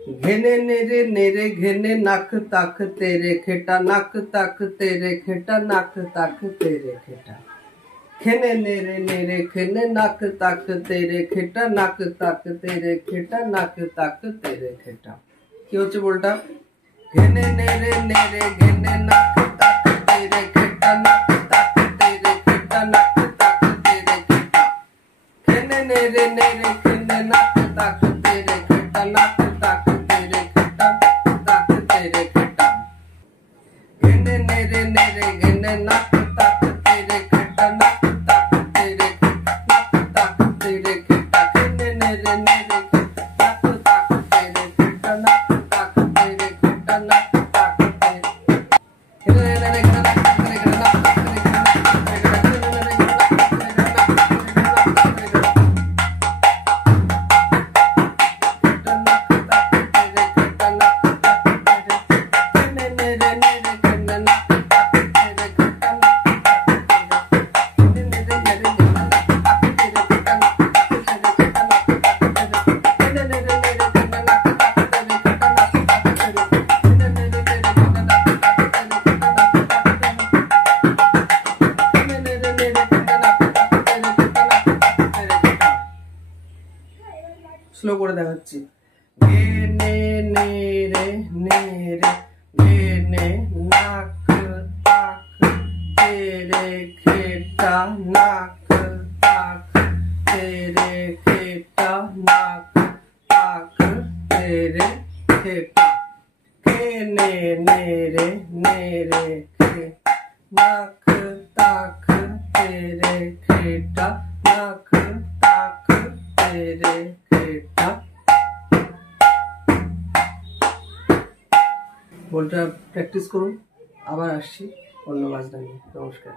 घेने नेरे घेने नक तक तेरे खेटा नक तक तेरे खेटा नक तक तेरे खेटा खेने नेरे खेने नक तक तेरे खेटा नक तक तेरे खेटा नक तक तेरे खेटा কি হচ্ছে বলটা घेने नेरे घेने नक तक तेरे खेटा नक तक तेरे खेटा नक तक तेरे खेटा खेने नेरे खेने नक तक तेरे खेटा नक तक तेरे खेटा तक तेरे खेटा घेने नेरे घेने नक तक तेरे खेटा नक तक तेरे खेटा नक तक तेरे खेटा घेने नेरे नक तक तेरे खेटा नक तक तेरे खेटा नक तक স্লো করে দেখাচ্ছি घेने नेरे घेने नक तक तेरे खेटा नक तक तेरे खेटा नक तक तेरे खेटा घेने नेरे नक तक तेरे खेटा नक तक तेरे खेटा বলটা প্র্যাকটিস করুন আবার আসছি অন্য বাজনা নিয়ে নমস্কার।